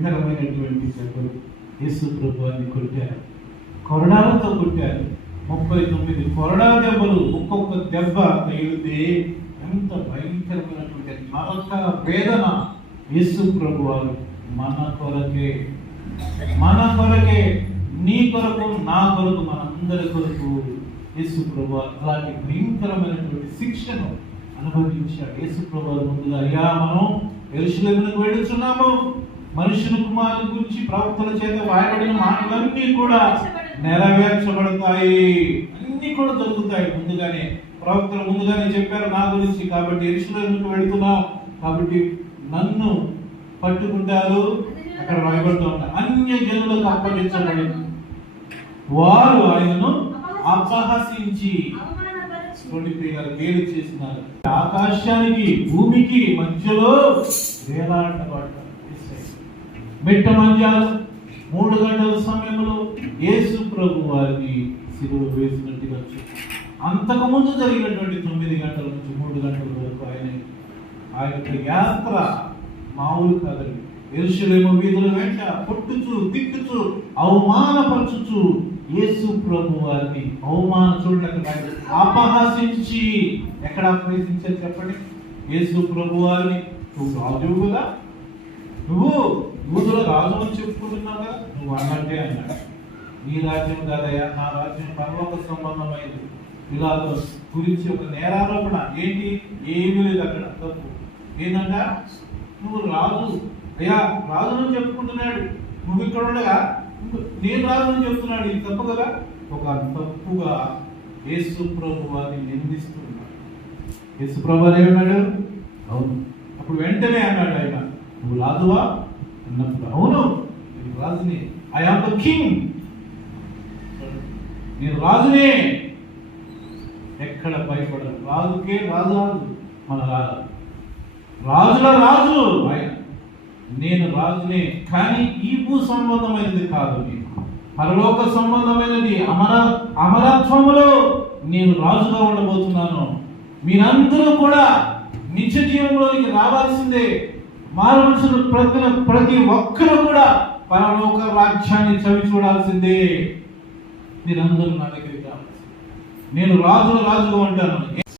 భయంకరమైనటువంటి దెబ్బలు యేసు ప్రభువాన్ని కొట్టారు, కొరడాలతో కొట్టారు. 39 కొరడా దెబ్బలు, ఒక్కొక్క దెబ్బ తగిలితే ఎంత భయంకరమైనటువంటి నరక వేదన. యేసు ప్రభువారు మన కొరకే, నీ కొరకు, నా కొరకు, మనందరి కొరకు యేసు ప్రభువారు అలాంటి భయంకరమైనటువంటి శిక్షను అనుభవించాడు. యేసు ప్రభువారు ముందుగా, అయ్యా మనం యెరూషలేమునకు వెళుతున్నాము, మనుష్యుని కుమారుని గురించి ప్రవక్తల చేత వాయబడిన మాటలన్నీ కూడా నెరవేర్చబడతాయి, అన్ని కూడా జరుగుతాయి. ముందుగానే ప్రవక్తలు ముందుగానే చెప్పారు నా గురించి. కాబట్టి యెరూషలేమునకు వెళుతున్నాం, కాబట్టి నన్ను పట్టుకుంటారు. అక్కడ రాయబడుతూ ఉంటారు, అన్య జనులకు అప్పగించబడి వారు ఆయనను అపహసించి గేలు చేసినారు. ఆకాశానికి భూమికి మధ్యలో వేలాడబడ్డారు. మిట్ట మంజాలు 3 గంటల సమయంలో యేసు ప్రభు వారిని శిలువ వేసినట్టుగా అంతకుముందు జరిగినటువంటి 9 గంటల నుంచి 3 గంటల వరకు ఆ యొక్క యాత్ర మామూలు కాదండి. యెరూషలేము వీధుల వెంట కొట్టుచు, తిట్టుచు, అవమానపరచుచు యేసు ప్రభు వారిని అపహసించి, ఎక్కడ అపహసించారు చెప్పండి? యేసు ప్రభు వారిని, నువ్వు రాజువు కదా, నువ్వు యూదుల రాజు అని చెప్పుకుంటున్నావు కదా, నువ్వు అన్నట్టే అన్నాడు. నీ రాజ్యం కాదయ్యా, నా రాజ్యం పరలోక సంబంధమైనది. ఇలా గురించి ఒక నేరారోపణ ఏంటి? ఏమీ లేదు అక్కడ. తప్పు ఏంటంట, నువ్వు రాజు అయ్యా, రాజు అని చెప్పుకుంటున్నాడు, నువ్వు ఇక్కడ ఉండగా నేను రాజు అని చెప్తున్నాడు, ఇది తప్పు కదా. ఒక తప్పుగా యేసు ప్రభు వారిని నిందిస్తున్నాడు. యేసు ప్రభు వారు ఏమన్నాడు? అవును. అప్పుడు వెంటనే అన్నాడు ఆయన, నువ్వు రాజువా అన్నప్పుడు, అవును నేను రాజునే, ఐ యామ్ ద కింగ్, నేను రాజునే. ఎక్కడ భయపడరు, రాజుకే రాజు, మన రాజుల రాజు ఆయన. నేను రాజునే, కానీ ఈ భూ సంబంధమైనది కాదు, నేను పరలోక సంబంధమైనది, అమరత్వములో నేను రాజుగా ఉండబోతున్నాను. మీరందరూ కూడా నిత్య జీవంలోనికి రావాల్సిందే. మారు మనుషులు ప్రతి ఒక్కరు కూడా పరలోక రాజ్యాన్ని చవి చూడాల్సిందే. మీరందరూ నా దగ్గరికి రావాల్సిందే. నేను రాజుగా ఉంటాను.